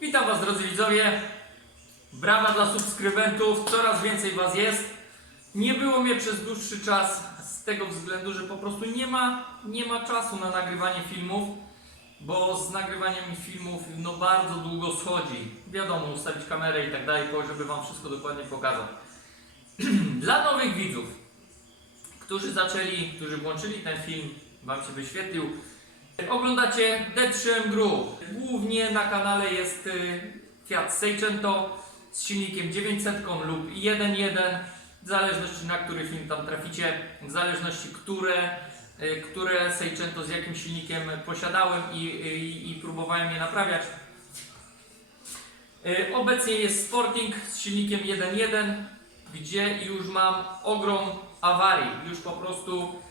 Witam Was drodzy widzowie. Brawa dla subskrybentów, coraz więcej Was jest. Nie było mnie przez dłuższy czas z tego względu, że po prostu nie ma, nie ma czasu na nagrywanie filmów, bo z nagrywaniem filmów no bardzo długo schodzi. Wiadomo, ustawić kamerę i tak dalej, żeby Wam wszystko dokładnie pokazać. dla nowych widzów, którzy zaczęli, którzy włączyli ten film, Wam się wyświetlił, Oglądacie D3M Group. Głównie na kanale jest y, Fiat Seicento z silnikiem 900 lub 1.1, w zależności na który film tam traficie, w zależności które, y, które Seicento z jakim silnikiem posiadałem i, i, i próbowałem je naprawiać. Y, Obecnie jest Sporting z silnikiem 1.1, gdzie już mam ogrom awarii. Już po prostu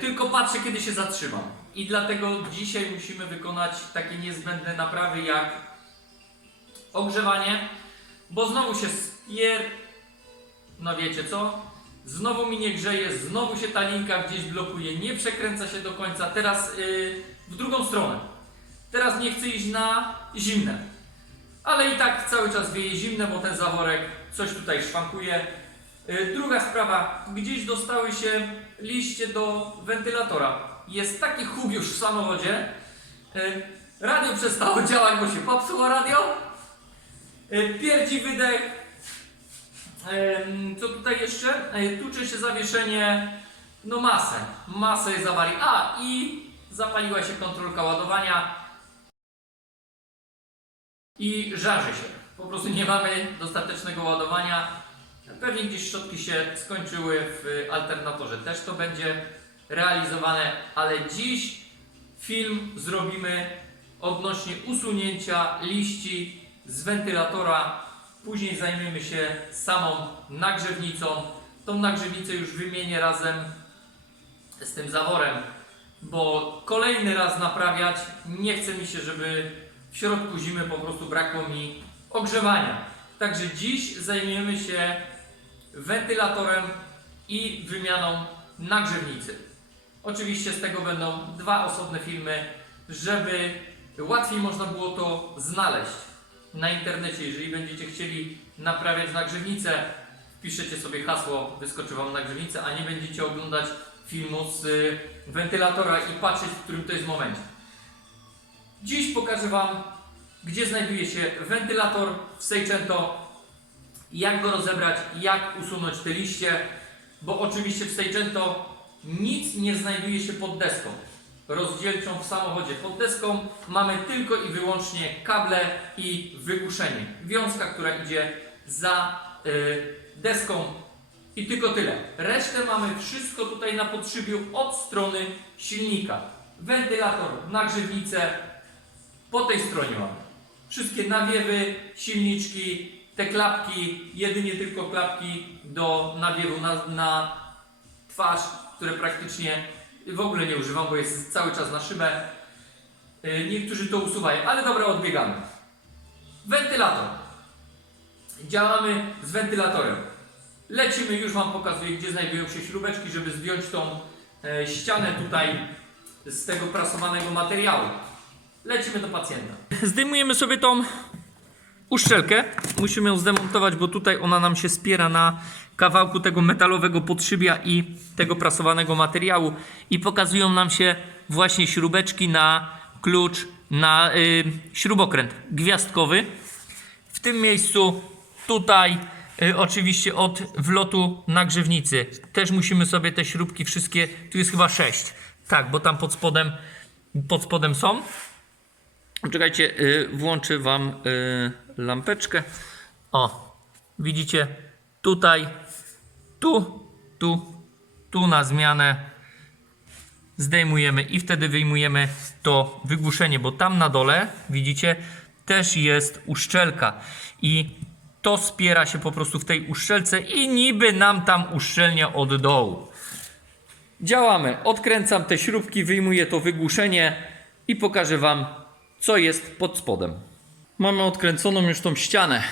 Tylko patrzę, kiedy się zatrzymam. I dlatego dzisiaj musimy wykonać takie niezbędne naprawy jak ogrzewanie, bo znowu się spier... No wiecie co? Znowu mi nie grzeje, znowu się ta linka gdzieś blokuje, nie przekręca się do końca. Teraz yy, w drugą stronę. Teraz nie chcę iść na zimne. Ale i tak cały czas wieje zimne, bo ten zaworek coś tutaj szwankuje. Y, Druga sprawa, gdzieś dostały się liście do wentylatora. Jest taki huk już w samochodzie. Y, Radio przestało działać, bo się popsuło radio. Y, Pierdzi wydech. Co tutaj jeszcze? Y, Tucze się zawieszenie. No masę. Masę awarii. A i zapaliła się kontrolka ładowania. I żarzy się. Po prostu nie mamy dostatecznego ładowania. Pewnie gdzieś szczotki się skończyły w alternatorze. Też to będzie realizowane, ale dziś film zrobimy odnośnie usunięcia liści z wentylatora. Później zajmiemy się samą nagrzewnicą. Tą nagrzewnicę już wymienię razem z tym zaworem, bo kolejny raz naprawiać nie chce mi się, żeby w środku zimy po prostu brakło mi ogrzewania. Także dziś zajmiemy się wentylatorem i wymianą nagrzewnicy. Oczywiście z tego będą dwa osobne filmy, żeby łatwiej można było to znaleźć na internecie. Jeżeli będziecie chcieli naprawiać nagrzewnicę, wpiszecie sobie hasło, wyskoczy Wam nagrzewnica, a nie będziecie oglądać filmu z y, wentylatora i patrzeć, w którym to jest momencie. Dziś pokażę Wam, gdzie znajduje się wentylator w Seicento, jak go rozebrać, jak usunąć te liście, bo oczywiście w Seicento nic nie znajduje się pod deską rozdzielczą w samochodzie. Pod deską mamy tylko i wyłącznie kable i wygłuszenie. Wiązka, która idzie za y, deską i tylko tyle. Resztę mamy wszystko tutaj na podszybiu od strony silnika. Wentylator, nagrzewnicę, po tej stronie mamy. Wszystkie nawiewy, silniczki, te klapki, jedynie tylko klapki do nawiewu na, na twarz, które praktycznie w ogóle nie używam, bo jest cały czas na szybę. Yy, Niektórzy to usuwają, ale dobra, odbiegamy. Wentylator. Działamy z wentylatorem. Lecimy, już Wam pokazuję, gdzie znajdują się śrubeczki, żeby zdjąć tą e, ścianę tutaj z tego prasowanego materiału. Lecimy do pacjenta. Zdejmujemy sobie tą uszczelkę. Musimy ją zdemontować, bo tutaj ona nam się spiera na kawałku tego metalowego podszybia i tego prasowanego materiału i pokazują nam się właśnie śrubeczki na klucz na y, śrubokręt gwiazdkowy. W tym miejscu tutaj y, oczywiście od wlotu nagrzewnicy też musimy sobie te śrubki wszystkie, tu jest chyba 6. Tak, bo tam pod spodem pod spodem są. Czekajcie, y, włączę Wam y, lampeczkę. O, widzicie, tutaj, tu, tu, tu na zmianę zdejmujemy i wtedy wyjmujemy to wygłuszenie, bo tam na dole, widzicie, też jest uszczelka i to spiera się po prostu w tej uszczelce i niby nam tam uszczelnia od dołu. Działamy. Odkręcam te śrubki, wyjmuję to wygłuszenie i pokażę Wam, co jest pod spodem. Mamy odkręconą już tą ścianę.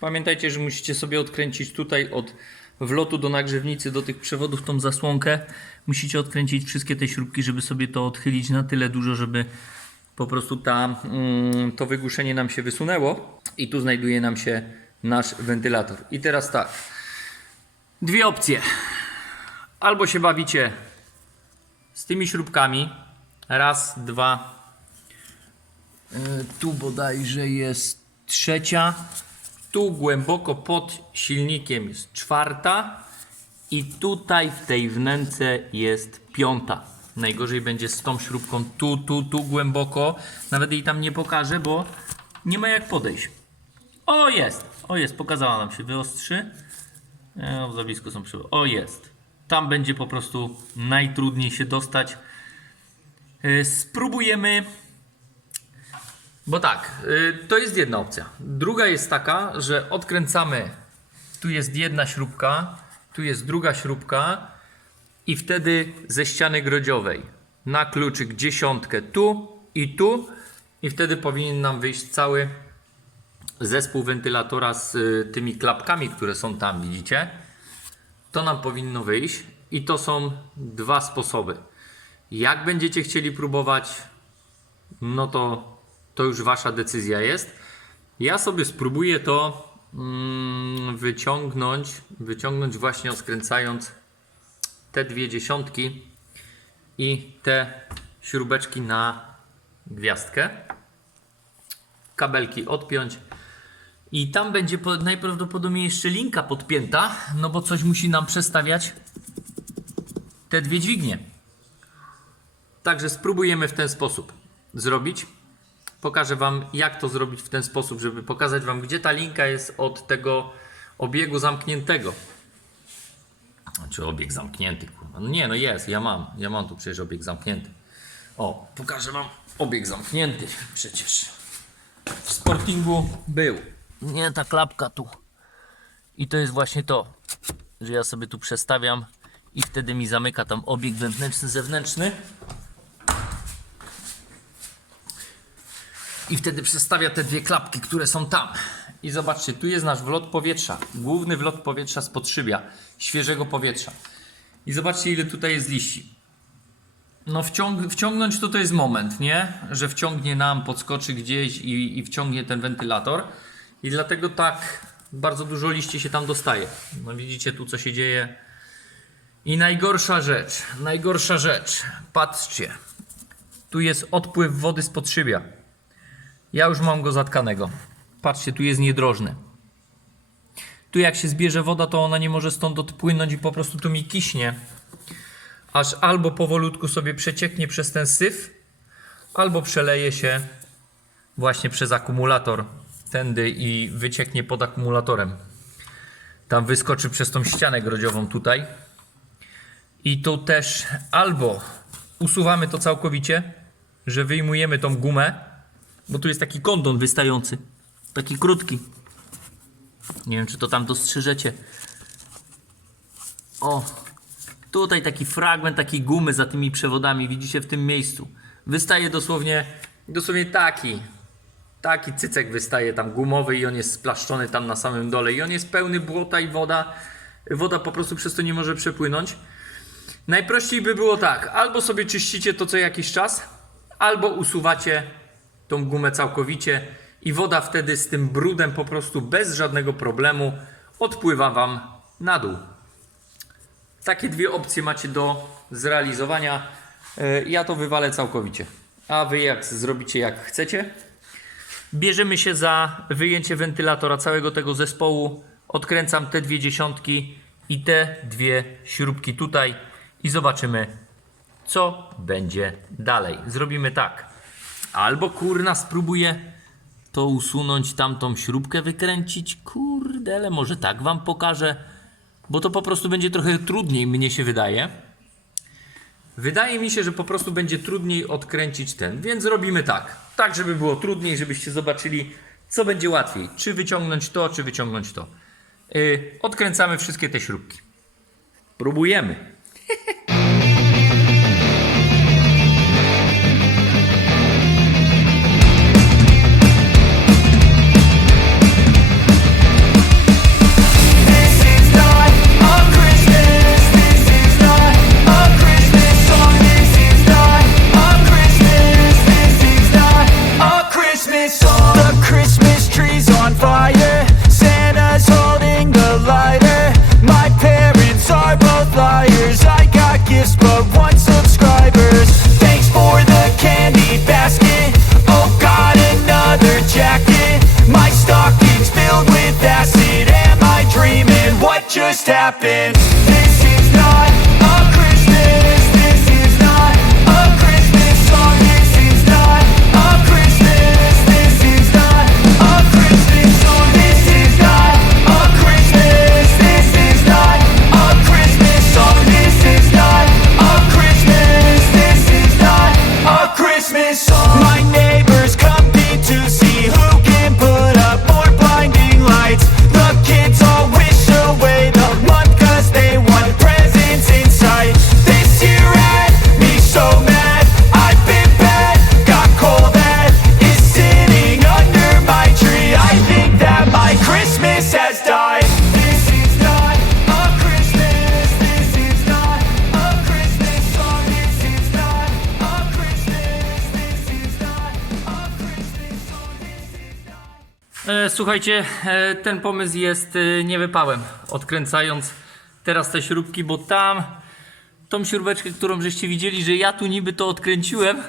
Pamiętajcie, że musicie sobie odkręcić tutaj od wlotu do nagrzewnicy, do tych przewodów tą zasłonkę. Musicie odkręcić wszystkie te śrubki, żeby sobie to odchylić na tyle dużo, żeby po prostu ta, mm, to wygłuszenie nam się wysunęło i tu znajduje nam się nasz wentylator. I teraz tak, dwie opcje. Albo się bawicie z tymi śrubkami, raz, dwa, tu bodajże jest trzecia, tu głęboko pod silnikiem jest czwarta i tutaj w tej wnęce jest piąta. Najgorzej będzie z tą śrubką tu, tu, tu głęboko. Nawet jej tam nie pokażę, bo nie ma jak podejść. O jest, o jest, pokazała nam się, wyostrzy. E, za blisko są przy... O jest. Tam będzie po prostu najtrudniej się dostać. E, Spróbujemy bo tak, y, to jest jedna opcja. Druga jest taka, że odkręcamy. Tu jest jedna śrubka, tu jest druga śrubka i wtedy ze ściany grodziowej na kluczyk dziesiątkę tu i tu i wtedy powinien nam wyjść cały zespół wentylatora z y, tymi klapkami, które są tam, widzicie? To nam powinno wyjść i to są dwa sposoby. Jak będziecie chcieli próbować, no to to już wasza decyzja jest. Ja sobie spróbuję to mm, wyciągnąć, wyciągnąć właśnie skręcając te dwie dziesiątki i te śrubeczki na gwiazdkę. Kabelki odpiąć. I tam będzie po- najprawdopodobniej jeszcze linka podpięta, no bo coś musi nam przestawiać te dwie dźwignie. Także spróbujemy w ten sposób zrobić. Pokażę Wam, jak to zrobić w ten sposób, żeby pokazać Wam, gdzie ta linka jest od tego obiegu zamkniętego. Znaczy obieg zamknięty. No nie, no jest, ja mam. Ja mam tu przecież obieg zamknięty. O, pokażę Wam obieg zamknięty przecież. W Sportingu był. Nie, ta klapka tu. I to jest właśnie to, że ja sobie tu przestawiam i wtedy mi zamyka tam obieg wewnętrzny, zewnętrzny. I wtedy przestawia te dwie klapki, które są tam. I zobaczcie, tu jest nasz wlot powietrza, główny wlot powietrza z podszybia, świeżego powietrza. I zobaczcie, ile tutaj jest liści. No wciąg wciągnąć to to jest moment, nie? Że wciągnie nam, podskoczy gdzieś i, i wciągnie ten wentylator. I dlatego tak bardzo dużo liści się tam dostaje. No widzicie tu co się dzieje. I najgorsza rzecz, najgorsza rzecz, patrzcie. Tu jest odpływ wody z podszybia. Ja już mam go zatkanego. Patrzcie, tu jest niedrożny. Tu jak się zbierze woda, to ona nie może stąd odpłynąć i po prostu tu mi kiśnie. Aż albo powolutku sobie przecieknie przez ten syf, albo przeleje się właśnie przez akumulator tędy i wycieknie pod akumulatorem. Tam wyskoczy przez tą ścianę grodziową tutaj. I tu też albo usuwamy to całkowicie, że wyjmujemy tą gumę, bo tu jest taki kondon wystający. Taki krótki. Nie wiem, czy to tam dostrzeżecie. O, tutaj taki fragment takiej gumy za tymi przewodami, widzicie w tym miejscu. Wystaje dosłownie, dosłownie taki. Taki cycek wystaje tam gumowy i on jest splaszczony tam na samym dole. I on jest pełny błota i woda. Woda po prostu przez to nie może przepłynąć. Najprościej by było tak, albo sobie czyścicie to co jakiś czas, albo usuwacie tą gumę całkowicie i woda wtedy z tym brudem po prostu bez żadnego problemu odpływa Wam na dół. Takie dwie opcje macie do zrealizowania. E, Ja to wywalę całkowicie. A Wy jak zrobicie jak chcecie. Bierzemy się za wyjęcie wentylatora całego tego zespołu. Odkręcam te dwie dziesiątki i te dwie śrubki tutaj i zobaczymy co będzie dalej. Zrobimy tak. Albo kurna spróbuję to usunąć, tamtą śrubkę wykręcić. Kurde, ale może tak wam pokażę, bo to po prostu będzie trochę trudniej, mnie się wydaje. Wydaje mi się, że po prostu będzie trudniej odkręcić ten, więc robimy tak. Tak, żeby było trudniej, żebyście zobaczyli, co będzie łatwiej. Czy wyciągnąć to, czy wyciągnąć to. Yy, odkręcamy wszystkie te śrubki. Próbujemy. apenas. Słuchajcie, e, ten pomysł jest e, niewypałem, odkręcając teraz te śrubki, bo tam tą śrubeczkę, którą żeście widzieli, że ja tu niby to odkręciłem,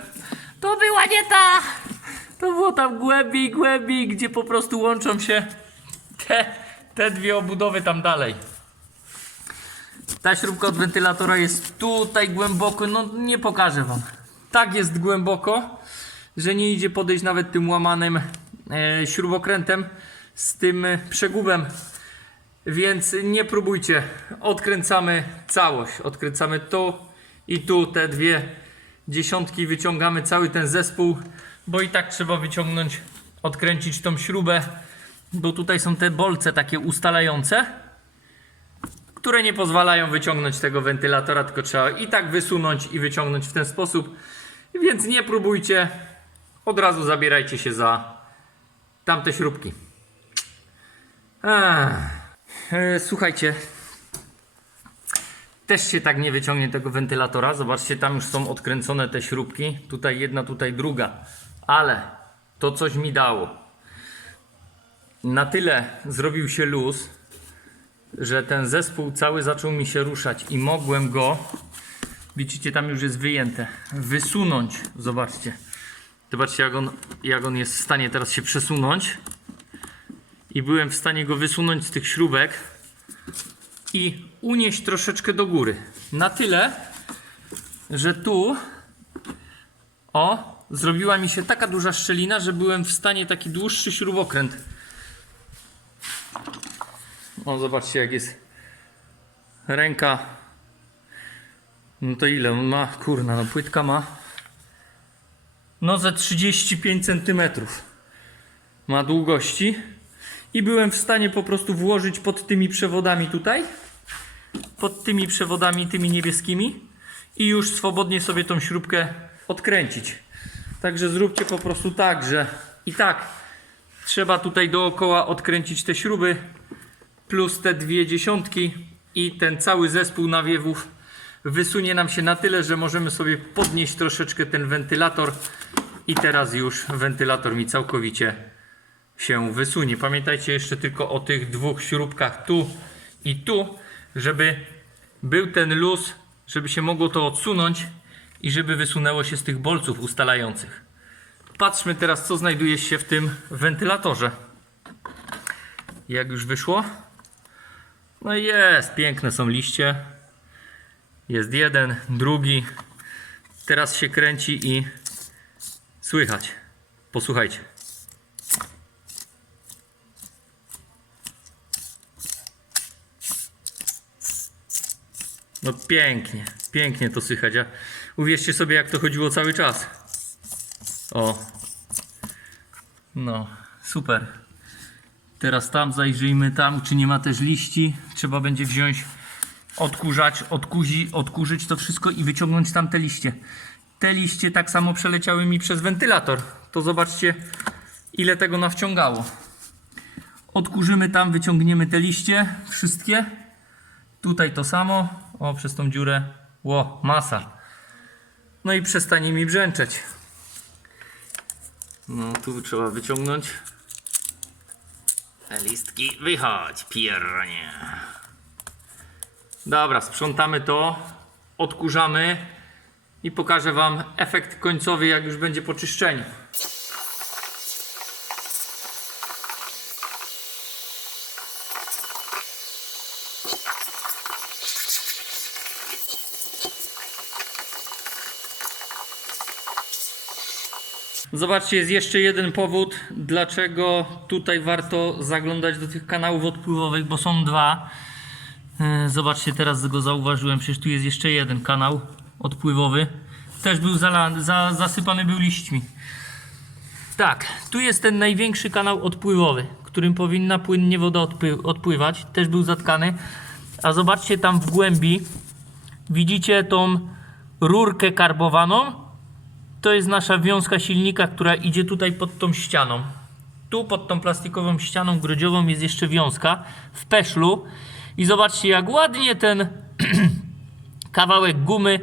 to była nie ta! To było tam głębiej, głębiej, gdzie po prostu łączą się te, te dwie obudowy tam dalej. Ta śrubka od wentylatora jest tutaj głęboko, no nie pokażę wam. Tak jest głęboko, że nie idzie podejść nawet tym łamanym śrubokrętem z tym e, przegubem. Więc nie próbujcie. Odkręcamy całość. Odkręcamy tu i tu te dwie dziesiątki. Wyciągamy cały ten zespół, bo i tak trzeba wyciągnąć, odkręcić tą śrubę, bo tutaj są te bolce takie ustalające które nie pozwalają wyciągnąć tego wentylatora, tylko trzeba i tak wysunąć i wyciągnąć w ten sposób. Więc nie próbujcie, od razu zabierajcie się za tamte śrubki. E, Słuchajcie, też się tak nie wyciągnie tego wentylatora. Zobaczcie, tam już są odkręcone te śrubki. Tutaj jedna, tutaj druga. Ale to coś mi dało. Na tyle zrobił się luz, że ten zespół cały zaczął mi się ruszać i mogłem go, widzicie tam już jest wyjęte, wysunąć. Zobaczcie. Zobaczcie jak on, jak on jest w stanie teraz się przesunąć. I byłem w stanie go wysunąć z tych śrubek i unieść troszeczkę do góry. Na tyle, że tu o, zrobiła mi się taka duża szczelina, że byłem w stanie taki dłuższy śrubokręt o, zobaczcie jak jest ręka. No to ile on ma? Kurna, no płytka ma. No ze 35 cm ma długości. I byłem w stanie po prostu włożyć pod tymi przewodami tutaj. Pod tymi przewodami, tymi niebieskimi. I już swobodnie sobie tą śrubkę odkręcić. Także zróbcie po prostu tak, że i tak trzeba tutaj dookoła odkręcić te śruby plus te dwie dziesiątki i ten cały zespół nawiewów wysunie nam się na tyle, że możemy sobie podnieść troszeczkę ten wentylator i teraz już wentylator mi całkowicie się wysunie. Pamiętajcie jeszcze tylko o tych dwóch śrubkach tu i tu, żeby był ten luz, żeby się mogło to odsunąć i żeby wysunęło się z tych bolców ustalających. Patrzmy teraz co znajduje się w tym wentylatorze. Jak już wyszło? No jest, piękne są liście. Jest jeden, drugi. Teraz się kręci i słychać. Posłuchajcie. No pięknie, pięknie to słychać. A uwierzcie sobie, jak to chodziło cały czas. O. No, super. Teraz tam zajrzyjmy tam, czy nie ma też liści. Trzeba będzie wziąć odkurzacz, odkuzi, odkurzyć to wszystko i wyciągnąć tam te liście. Te liście tak samo przeleciały mi przez wentylator. To zobaczcie, ile tego nawciągało. Odkurzymy tam, wyciągniemy te liście, wszystkie. Tutaj to samo. O, przez tą dziurę. Ło, masa. No i przestanie mi brzęczeć. No, tu trzeba wyciągnąć. Te listki, wychodź, piernie. Dobra, sprzątamy to, odkurzamy i pokażę Wam efekt końcowy, jak już będzie po czyszczeniu. Zobaczcie, jest jeszcze jeden powód, dlaczego tutaj warto zaglądać do tych kanałów odpływowych, bo są dwa. E, Zobaczcie, teraz go zauważyłem, przecież tu jest jeszcze jeden kanał odpływowy. Też był zala, za, zasypany był liśćmi. Tak, tu jest ten największy kanał odpływowy, którym powinna płynnie woda odpły, odpływać. Też był zatkany. A zobaczcie tam w głębi, widzicie tą rurkę karbowaną? To jest nasza wiązka silnika, która idzie tutaj pod tą ścianą. Tu pod tą plastikową ścianą grodziową jest jeszcze wiązka w peszlu. I zobaczcie, jak ładnie ten kawałek gumy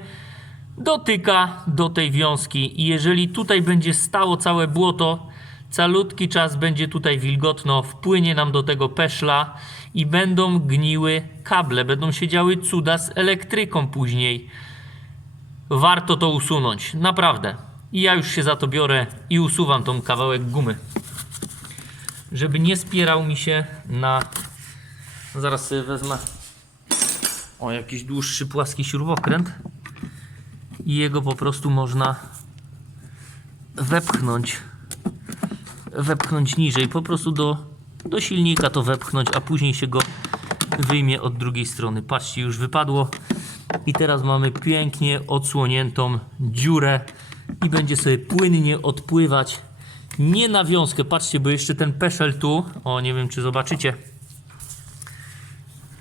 dotyka do tej wiązki. I jeżeli tutaj będzie stało całe błoto, calutki czas będzie tutaj wilgotno, wpłynie nam do tego peszla i będą gniły kable, będą się działy cuda z elektryką później. Warto to usunąć, naprawdę. I ja już się za to biorę i usuwam tą kawałek gumy. Żeby nie spierał mi się na. Zaraz sobie wezmę. O, jakiś dłuższy, płaski śrubokręt. I jego po prostu można wepchnąć. Wepchnąć niżej. Po prostu do, do silnika to wepchnąć, a później się go wyjmie od drugiej strony. Patrzcie, już wypadło. I teraz mamy pięknie odsłoniętą dziurę i będzie sobie płynnie odpływać. Nie na wiązkę, patrzcie, bo jeszcze ten peszel tu, o nie wiem czy zobaczycie.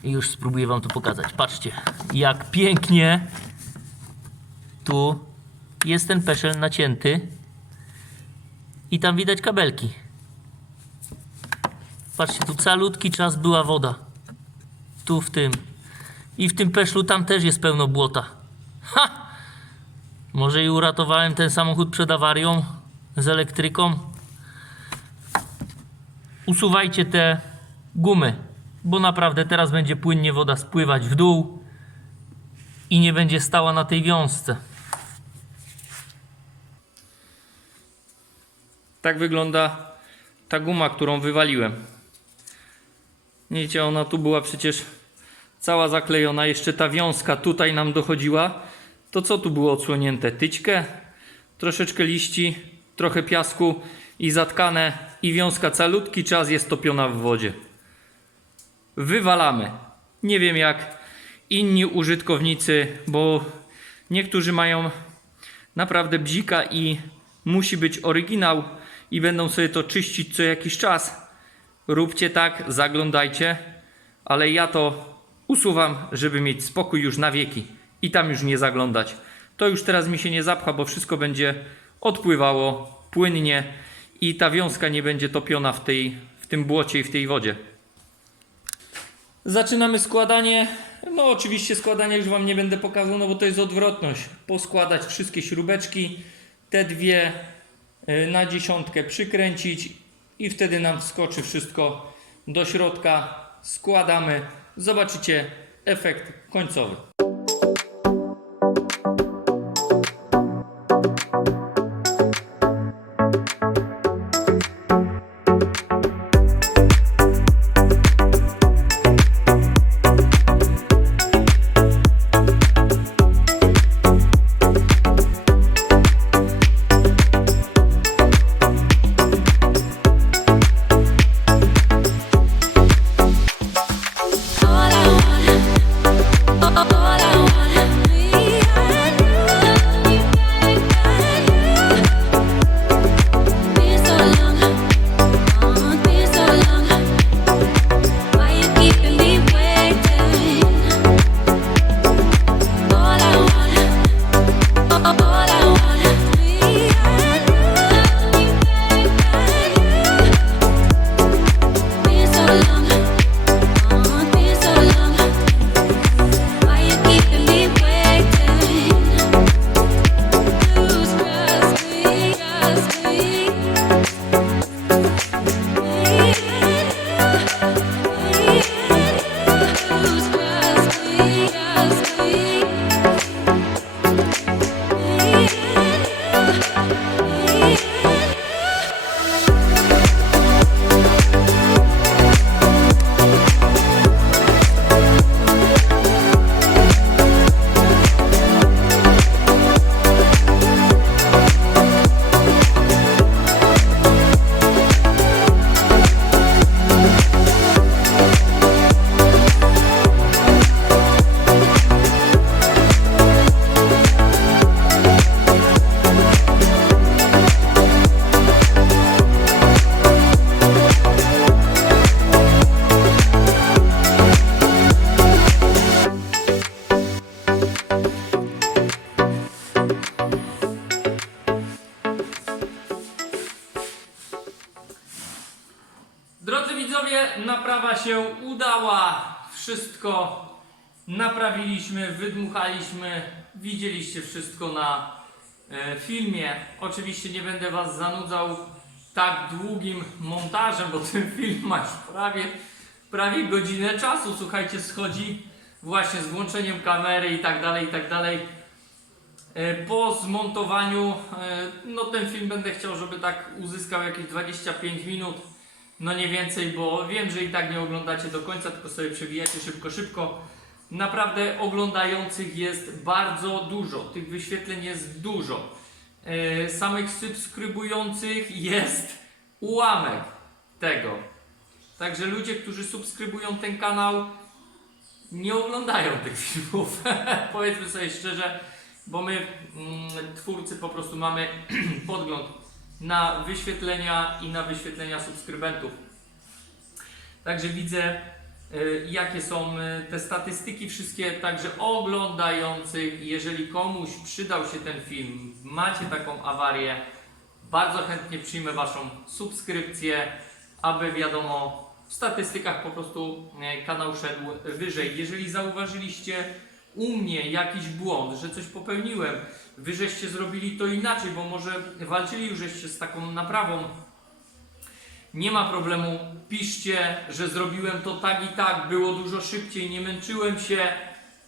I już spróbuję wam to pokazać. Patrzcie, jak pięknie tu jest ten peszel nacięty i tam widać kabelki. Patrzcie, tu calutki czas była woda. Tu w tym. I w tym peszlu tam też jest pełno błota. Ha! Może i uratowałem ten samochód przed awarią z elektryką. Usuwajcie te gumy, bo naprawdę teraz będzie płynnie woda spływać w dół i nie będzie stała na tej wiązce. Tak wygląda ta guma, którą wywaliłem. Widzicie, ona tu była przecież cała zaklejona, jeszcze ta wiązka tutaj nam dochodziła. To co tu było odsłonięte? Tyćkę, troszeczkę liści, trochę piasku i zatkane i wiązka calutki czas jest topiona w wodzie. Wywalamy. Nie wiem jak inni użytkownicy, bo niektórzy mają naprawdę bzika i musi być oryginał i będą sobie to czyścić co jakiś czas. Róbcie tak, zaglądajcie, ale ja to usuwam, żeby mieć spokój już na wieki i tam już nie zaglądać. To już teraz mi się nie zapcha, bo wszystko będzie odpływało płynnie i ta wiązka nie będzie topiona w, tej, w tym błocie i w tej wodzie. Zaczynamy składanie. No oczywiście składania już Wam nie będę pokazał, no bo to jest odwrotność. Poskładać wszystkie śrubeczki, te dwie y, na dziesiątkę przykręcić i wtedy nam wskoczy wszystko do środka. Składamy, zobaczycie efekt końcowy. Naprawiliśmy, wydmuchaliśmy. Widzieliście wszystko na e, filmie. Oczywiście nie będę Was zanudzał tak długim montażem, bo ten film ma już prawie, prawie godzinę czasu. Słuchajcie, schodzi właśnie z włączeniem kamery i tak dalej, i tak dalej. E, Po zmontowaniu, e, no ten film będę chciał, żeby tak uzyskał jakieś 25 minut, no nie więcej, bo wiem, że i tak nie oglądacie do końca, tylko sobie przewijacie szybko, szybko. Naprawdę oglądających jest bardzo dużo, tych wyświetleń jest dużo. E, Samych subskrybujących jest ułamek tego. Także ludzie, którzy subskrybują ten kanał, nie oglądają tych filmów. Powiedzmy sobie szczerze, bo my, mm, twórcy, po prostu mamy podgląd na wyświetlenia i na wyświetlenia subskrybentów. Także widzę, jakie są y, te statystyki wszystkie, także oglądających. Jeżeli komuś przydał się ten film, macie taką awarię, bardzo chętnie przyjmę Waszą subskrypcję, aby wiadomo, w statystykach po prostu e, kanał szedł wyżej. Jeżeli zauważyliście u mnie jakiś błąd, że coś popełniłem, wy żeście zrobili to inaczej, bo może walczyli już żeście z taką naprawą, nie ma problemu, piszcie, że zrobiłem to tak i tak, było dużo szybciej, nie męczyłem się,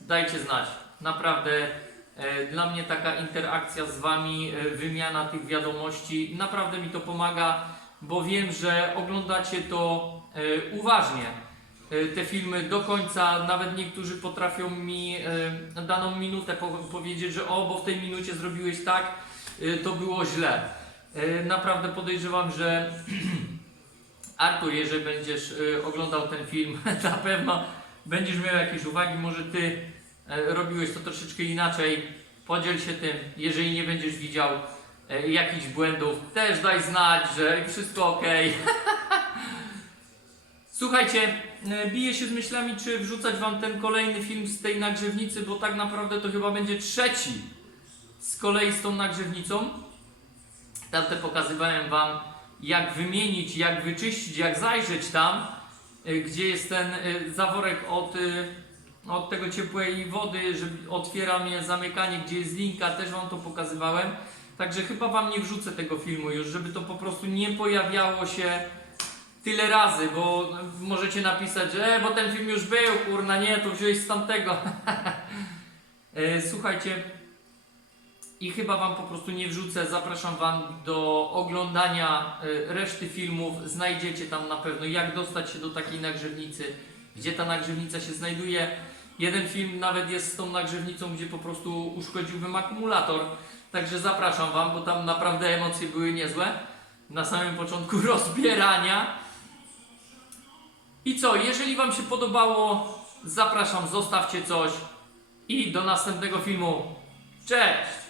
dajcie znać. Naprawdę e, dla mnie taka interakcja z Wami, e, wymiana tych wiadomości, naprawdę mi to pomaga, bo wiem, że oglądacie to e, uważnie. E, Te filmy do końca, nawet niektórzy potrafią mi e, daną minutę po powiedzieć, że o, bo w tej minucie zrobiłeś tak, e, to było źle. Naprawdę podejrzewam, że Artur, jeżeli będziesz y, oglądał ten film, na pewno będziesz miał jakieś uwagi, może ty y, robiłeś to troszeczkę inaczej. Podziel się tym, jeżeli nie będziesz widział y, jakichś błędów, też daj znać, że wszystko ok. Słuchajcie, biję się z myślami, czy wrzucać wam ten kolejny film z tej nagrzewnicy, bo tak naprawdę to chyba będzie trzeci z kolei z tą nagrzewnicą. Tamte pokazywałem wam jak wymienić, jak wyczyścić, jak zajrzeć tam, y, gdzie jest ten y, zaworek od, y, od tego ciepłej wody, że otwieram je, zamykanie, gdzie jest linka, też Wam to pokazywałem. Także chyba Wam nie wrzucę tego filmu już, żeby to po prostu nie pojawiało się tyle razy, bo możecie napisać, że e, bo ten film już był, kurna, nie, to wziąłeś z tamtego. E, Słuchajcie, i chyba Wam po prostu nie wrzucę. Zapraszam Wam do oglądania y, reszty filmów. Znajdziecie tam na pewno, jak dostać się do takiej nagrzewnicy, gdzie ta nagrzewnica się znajduje. Jeden film nawet jest z tą nagrzewnicą, gdzie po prostu uszkodziłbym akumulator. Także zapraszam Wam, bo tam naprawdę emocje były niezłe. Na samym początku rozbierania. I co, jeżeli Wam się podobało, zapraszam, zostawcie coś i do następnego filmu. Cześć!